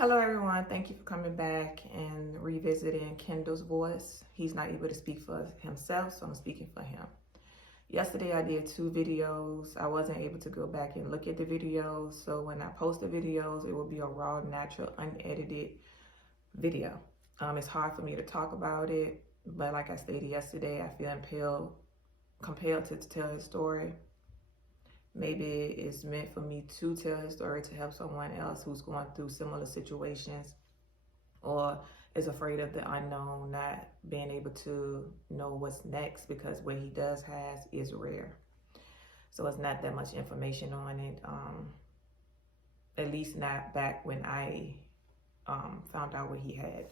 Hello everyone, thank you for coming back and revisiting Kendall's voice. He's not able to speak for himself, so I'm speaking for him. Yesterday I did 2 videos. I wasn't able to go back and look at the videos, so when I post the videos, it will be a raw, natural, unedited video. It's hard for me to talk about it, but like I stated yesterday, I feel compelled to tell his story. Maybe it's meant for me to tell his story to help someone else who's going through similar situations or is afraid of the unknown, not being able to know what's next, because what he does has is rare. So it's not that much information on it, at least not back when I found out what he had.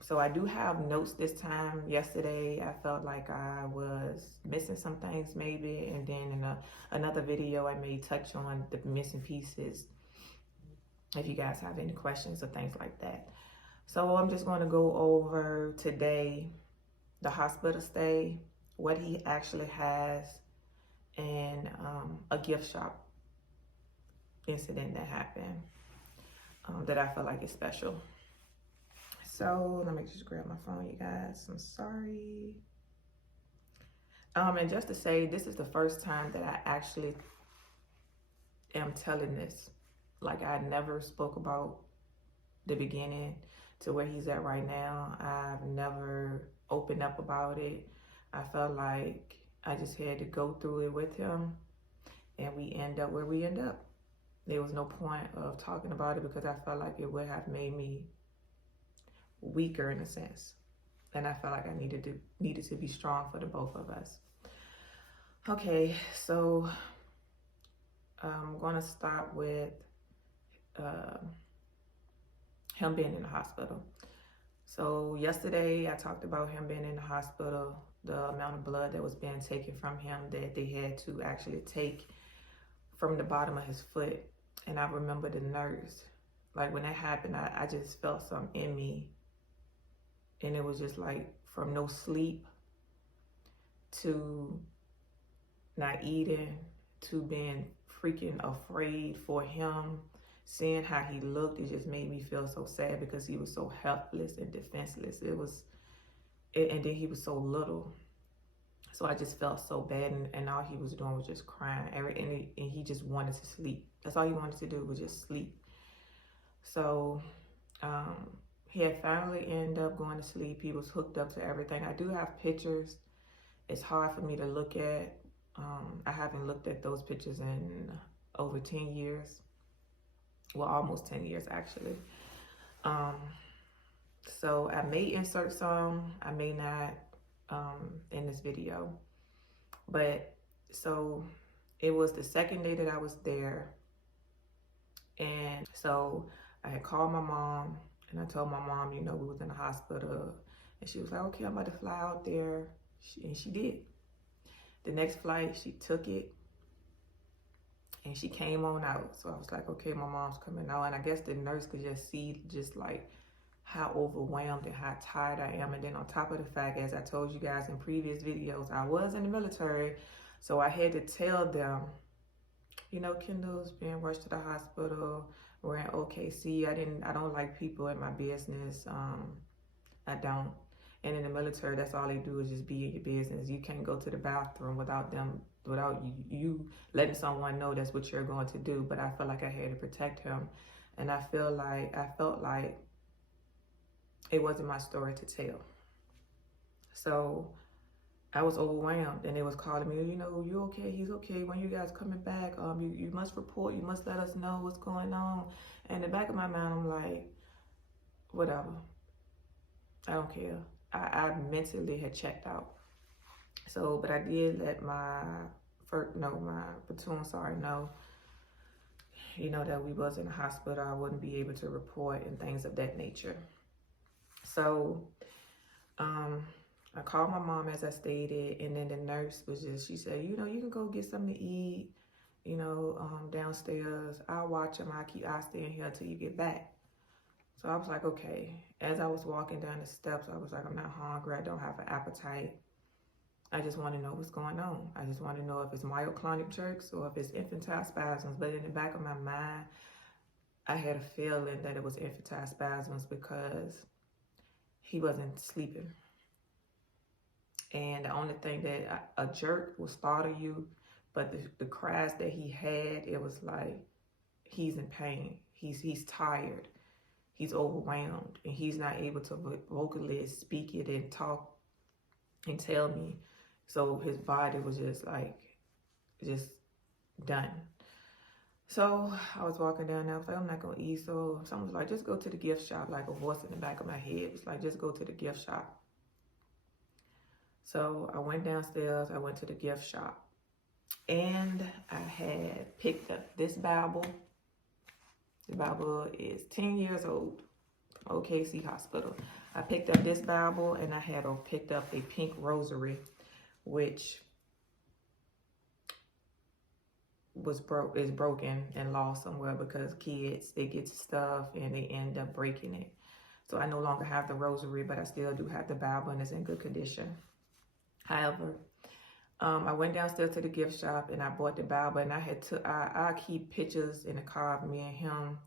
So I do have notes this time. Yesterday, I felt like I was missing some things maybe. And then in another video, I may touch on the missing pieces if you guys have any questions or things like that. So I'm just going to go over today the hospital stay, what he actually has, and a gift shop incident that happened that I feel like is special. So let me just grab my phone, you guys. I'm sorry. And just to say, this is the first time that I actually am telling this. Like, I never spoke about the beginning to where he's at right now. I've never opened up about it. I felt like I just had to go through it with him, and we end up where we end up. There was no point of talking about it because I felt like it would have made me weaker in a sense, and I felt like I needed to be strong for the both of us. Okay, so I'm gonna start with him being in the hospital. So yesterday I talked about him being in the hospital, the amount of blood that was being taken from him that they had to actually take from the bottom of his foot. And I remember the nurse, like when that happened, I just felt something in me. And it was just like from no sleep to not eating to being freaking afraid for him. Seeing how he looked, it just made me feel so sad because he was so helpless and defenseless. And then he was so little. So I just felt so bad, and all he was doing was just crying. And he just wanted to sleep. That's all he wanted to do was just sleep. So he had finally ended up going to sleep. He was hooked up to everything. I do have pictures. It's hard for me to look at. I haven't looked at those pictures in over 10 years. Well, almost 10 years actually. So I may insert some, I may not in this video. But so it was the second day that I was there. And so I had called my mom and I told my mom, we was in the hospital. And she was like, okay, I'm about to fly out there. And she did. The next flight, she took it. And she came on out. So I was like, okay, my mom's coming out. And I guess the nurse could just see just like how overwhelmed and how tired I am. And then on top of the fact, as I told you guys in previous videos, I was in the military. So I had to tell them, Kendall's being rushed to the hospital. We're in OKC. I don't like people in my business. I don't. And in the military, that's all they do is just be in your business. You can't go to the bathroom without you letting someone know that's what you're going to do. But I felt like I had to protect him. And I felt like it wasn't my story to tell. So I was overwhelmed, and they was calling me, you okay? He's okay. When you guys coming back, you must report. You must let us know what's going on. And in the back of my mind, I'm like, whatever. I don't care. I mentally had checked out. So, but I did let my platoon sergeant know, that we was in the hospital. I wouldn't be able to report and things of that nature. So, I called my mom as I stated, and then the nurse she said, you can go get something to eat, downstairs. I'll watch him. I'll stay in here until you get back. So I was like, okay. As I was walking down the steps, I was like, I'm not hungry. I don't have an appetite. I just want to know what's going on. I just want to know if it's myoclonic jerks or if it's infantile spasms. But in the back of my mind, I had a feeling that it was infantile spasms because he wasn't sleeping. And the only thing that a jerk will startle you, but the cries that he had, it was like he's in pain. He's tired. He's overwhelmed, and he's not able to vocally speak it and talk and tell me. So his body was just like, just done. So I was walking down there. I was like, I'm not gonna eat. So someone was like, just go to the gift shop. Like a voice in the back of my head was like, just go to the gift shop. So I went downstairs. I went to the gift shop, and I had picked up this Bible. The Bible is 10 years old. OKC Hospital. I picked up this Bible, and I had picked up a pink rosary, which is broken and lost somewhere because kids, they get stuff and they end up breaking it. So I no longer have the rosary, but I still do have the Bible, and it's in good condition. However, I went downstairs to the gift shop and I bought the Bible, and I keep pictures in the car of me and him.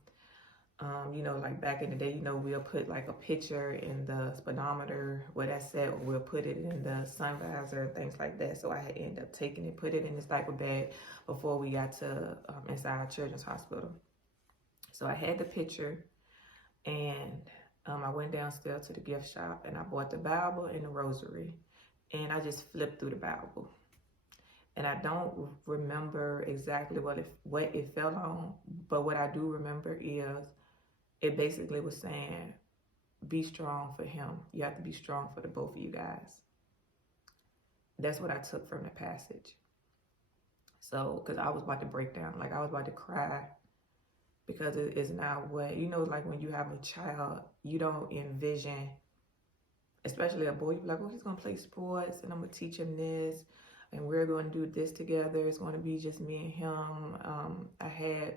You know, like back in the day, you know, we'll put like a picture in the speedometer where that's at, or we'll put it in the sun visor, things like that. So I had ended up taking it, put it in this diaper bag before we got to inside Children's Hospital. So I had the picture, and I went downstairs to the gift shop and I bought the Bible and the rosary, and I just flipped through the Bible. And I don't remember exactly what it fell on, but what I do remember is it basically was saying, be strong for him. You have to be strong for the both of you guys. That's what I took from the passage. So, because I was about to break down, like I was about to cry, because it is not what, you know, like when you have a child, you don't envision, especially a boy, you're like, oh, he's going to play sports and I'm going to teach him this and we're going to do this together. It's going to be just me and him. I had,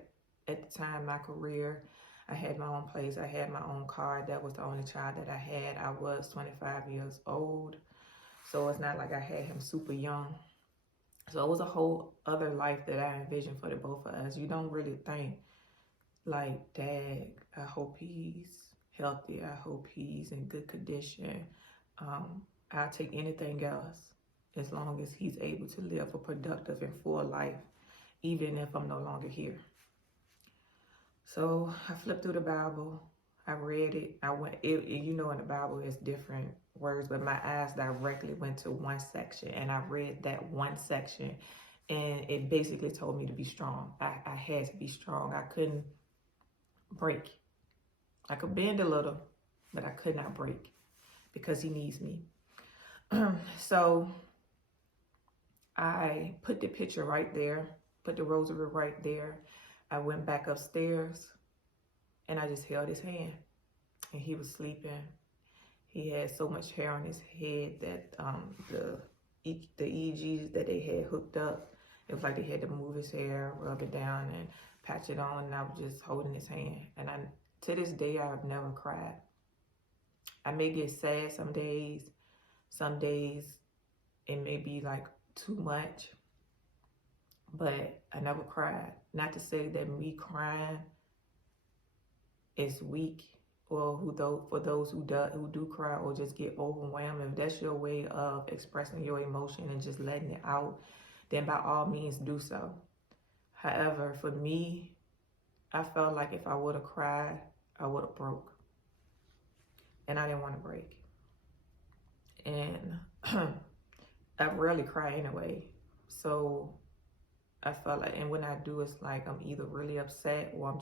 at the time, my career, I had my own place. I had my own car. That was the only child that I had. I was 25 years old. So it's not like I had him super young. So it was a whole other life that I envisioned for the both of us. You don't really think like, Dad, I hope he's healthy. I hope he's in good condition. I'll take anything else as long as he's able to live a productive and full life, even if I'm no longer here. So I flipped through the Bible. I read it. You know, in the Bible, it's different words, but my eyes directly went to one section, and I read that one section, and it basically told me to be strong. I had to be strong. I couldn't break. I could bend a little, but I could not break because he needs me. So I put the picture right there, put the rosary right there. I went back upstairs and I just held his hand, and he was sleeping. He had so much hair on his head that the EEGs that they had hooked up, it was like they had to move his hair, rub it down and patch it on, and I was just holding his hand. And to this day, I have never cried. I may get sad some days it may be like too much, but I never cried. Not to say that me crying is weak, or for those who do cry or just get overwhelmed. If that's your way of expressing your emotion and just letting it out, then by all means do so. However, for me, I felt like if I would have cried, I would have broke. And I didn't want to break. And I rarely cry anyway. So I felt like, and when I do, it's like I'm either really upset or I'm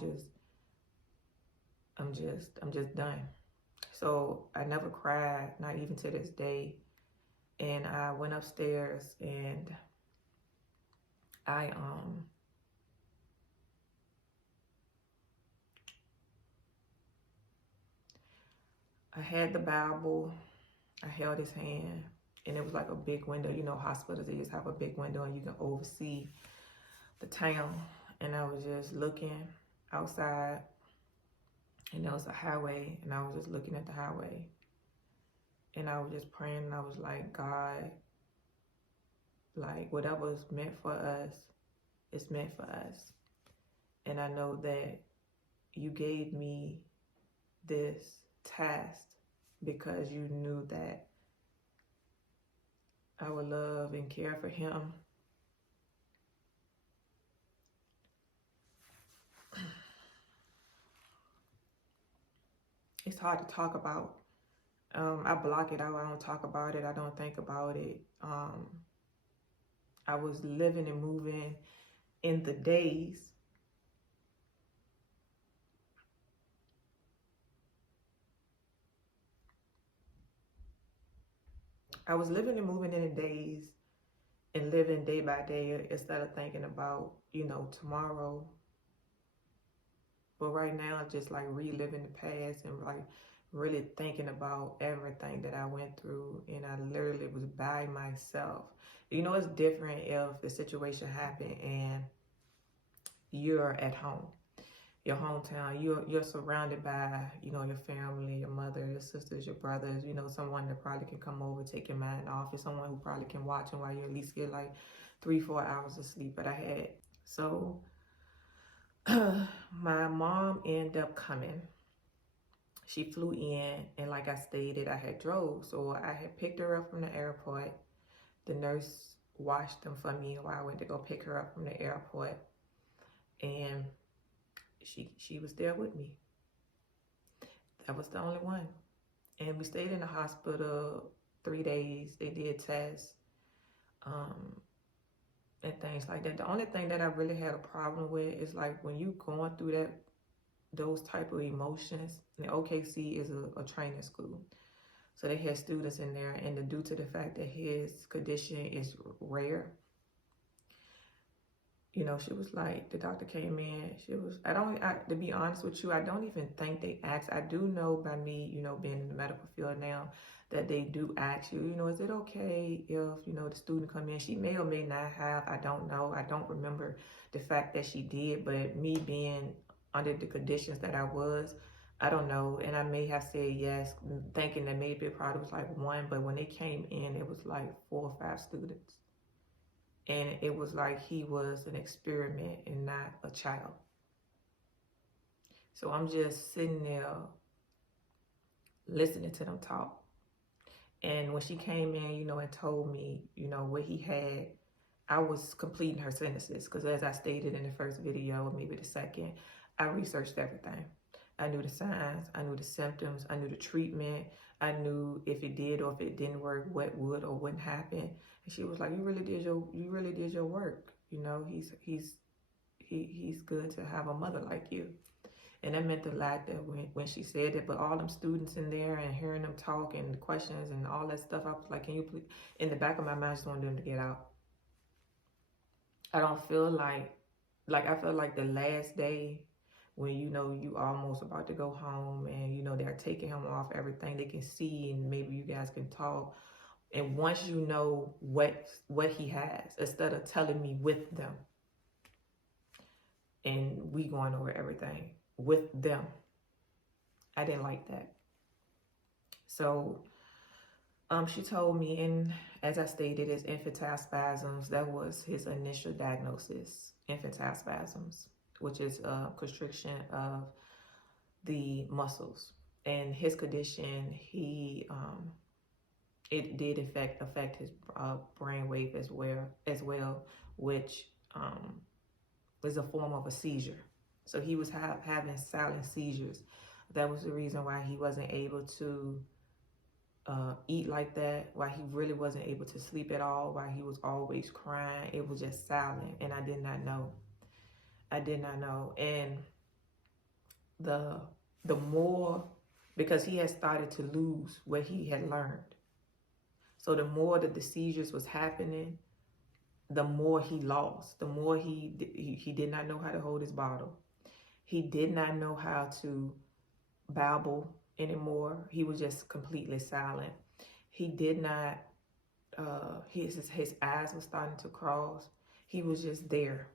just done. So I never cried, not even to this day. And I went upstairs and I had the Bible, I held his hand, and it was like a big window. You know, hospitals, they just have a big window and you can oversee the town. And I was just looking outside, and there was a highway, and I was just looking at the highway. And I was just praying, and I was like, God, like whatever is meant for us, it's meant for us. And I know that you gave me this task because you knew that I would love and care for him. It's hard to talk about. I block it out. I don't talk about it. I don't think about it. I was living and moving in the days. I was living and moving in the days and living day by day instead of thinking about, tomorrow. But right now, I'm just like reliving the past and like really thinking about everything that I went through. And I literally was by myself. It's different if the situation happened and you're at home, your hometown. You're surrounded by, your family, your mother, your sisters, your brothers, someone that probably can come over, take your mind off. It's someone who probably can watch and while you at least get like 3-4 hours of sleep. But I had, so my mom ended up coming. She flew in, and like I stated, I had drove. So I had picked her up from the airport. The nurse watched them for me while I went to go pick her up from the airport. And she was there with me. That was the only one. And we stayed in the hospital 3 days. They did tests and things like that. The only thing that I really had a problem with is like when you going through those type of emotions. And OKC is a training school. So they had students in there, and due to the fact that his condition is rare, she was like, the doctor came in, to be honest with you, I don't even think they asked. I do know by me, being in the medical field now, that they do ask you, is it okay if, the student come in? She may or may not have, I don't know. I don't remember the fact that she did, but me being under the conditions that I was, I don't know. And I may have said yes, thinking that maybe it probably was like one, but when they came in, it was like 4 or 5 students. And it was like he was an experiment and not a child. So I'm just sitting there listening to them talk. And when she came in, and told me, what he had, I was completing her sentences. Because as I stated in the first video, or maybe the second, I researched everything. I knew the signs, I knew the symptoms, I knew the treatment, I knew if it did or if it didn't work, what would or wouldn't happen. And she was like, you really did your work. He's good to have a mother like you. And that meant a lot that when she said it. But all them students in there and hearing them talk and the questions and all that stuff, I was like, can you please? In the back of my mind, I just wanted them to get out. I don't feel like I feel like the last day when you almost about to go home and they're taking him off everything they can see, and maybe you guys can talk. And once you know what he has, instead of telling me with them and we going over everything with them, I didn't like that. So she told me, and as I stated, it's infantile spasms. That was his initial diagnosis, infantile spasms, which is a constriction of the muscles. And his condition, it did affect his brainwave as well, which is a form of a seizure. So he was having silent seizures. That was the reason why he wasn't able to eat like that, why he really wasn't able to sleep at all, why he was always crying. It was just silent, and I did not know. And the more, because he had started to lose what he had learned. So the more that the seizures was happening, the more he lost, the more he did not know how to hold his bottle. He did not know how to babble anymore. He was just completely silent. He did not, his eyes were starting to cross. He was just there.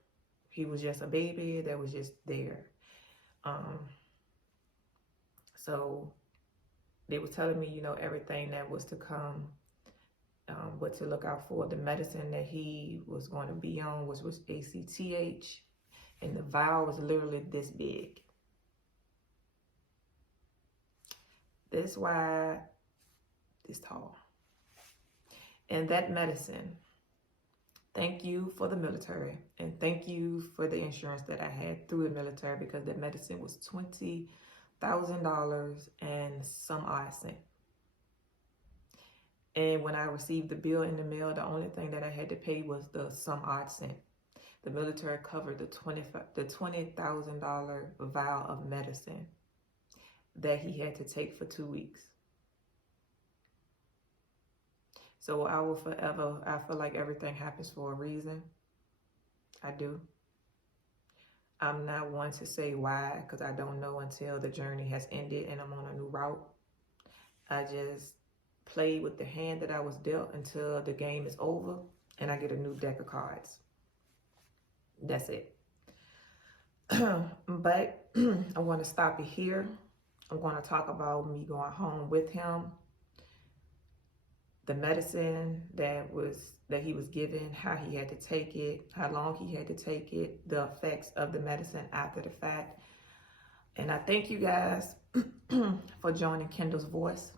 He was just a baby that was just there. So they were telling me, everything that was to come, what to look out for. The medicine that he was going to be on was ACTH, and the vial was literally this big. This wide, this tall. And that medicine, thank you for the military, and thank you for the insurance that I had through the military, because that medicine was $20,000 and some odd cent. And when I received the bill in the mail, the only thing that I had to pay was the some odd cent. The military covered the $20,000 vial of medicine that he had to take for 2 weeks. So I will forever, I feel like everything happens for a reason. I do. I'm not one to say why, because I don't know until the journey has ended and I'm on a new route. I just play with the hand that I was dealt until the game is over and I get a new deck of cards. That's it. But I want to stop it here. I'm going to talk about me going home with him, the medicine that he was given, how he had to take it, how long he had to take it, the effects of the medicine after the fact. And I thank you guys for joining Kendall's Voice.